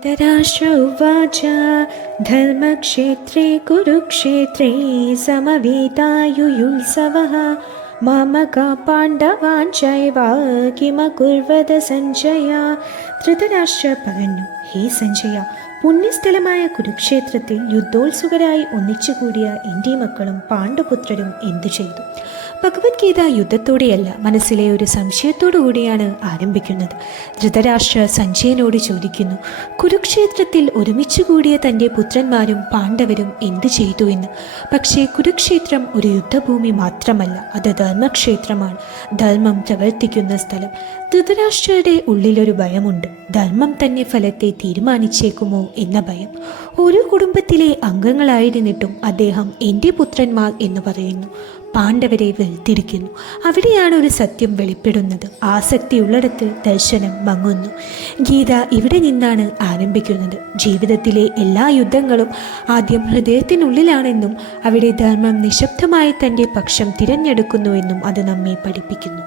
धृतराष्ट्र उवाच धर्मक्षेत्रे कुरुक्षेत्रे समवेतायुयुत्सवः मामका पाण्डवान् चैव किमकुर्वद സഞ്ജയ. ധൃതരാഷ്ട്ര പറഞ്ഞു, ഹേ സഞ്ജയ, പുണ്യസ്ഥലമായ കുരുക്ഷേത്രത്തിൽ യുദ്ധോത്സുകരായി ഒന്നിച്ചുകൂടിയ എൻ്റെ മക്കളും പാണ്ഡുപുത്രരും എന്തു ചെയ്തു? ഭഗവത്ഗീത യുദ്ധത്തോടെയല്ല, മനസ്സിലെ ഒരു സംശയത്തോടു കൂടിയാണ് ആരംഭിക്കുന്നത്. ധൃതരാഷ്ട്ര സഞ്ജയനോട് ചോദിക്കുന്നു, കുരുക്ഷേത്രത്തിൽ ഒരുമിച്ച് കൂടിയ തൻ്റെ പുത്രന്മാരും പാണ്ഡവരും എന്തു ചെയ്തു എന്ന്. പക്ഷേ കുരുക്ഷേത്രം ഒരു യുദ്ധഭൂമി മാത്രമല്ല, അത് ധർമ്മക്ഷേത്രമാണ്, ധർമ്മം പ്രവർത്തിക്കുന്ന സ്ഥലം. ധൃതരാഷ്ട്രയുടെ ഉള്ളിലൊരു ഭയമുണ്ട്. ധർമ്മം തന്നെ ഫലത്തെ തീരുമാനിച്ചേക്കുമോ എന്ന ഭയം. ഒരു കുടുംബത്തിലെ അംഗങ്ങളായിരുന്നിട്ടും അദ്ദേഹം എൻ്റെ പുത്രന്മാർ എന്ന് പറയുന്നു, പാണ്ഡവരെ വേർതിരിക്കുന്നു. അവിടെയാണ് ഒരു സത്യം വെളിപ്പെടുന്നത്. ആസക്തിയുള്ളിടത്ത് ദർശനം മങ്ങുന്നു. ഗീത ഇവിടെ നിന്നാണ് ആരംഭിക്കുന്നത്. ജീവിതത്തിലെ എല്ലാ യുദ്ധങ്ങളും ആദ്യം ഹൃദയത്തിനുള്ളിലാണെന്നും അവിടെ ധർമ്മം നിശബ്ദമായി തൻ്റെ പക്ഷം തിരഞ്ഞെടുക്കുന്നുവെന്നും അത് നമ്മെ പഠിപ്പിക്കുന്നു.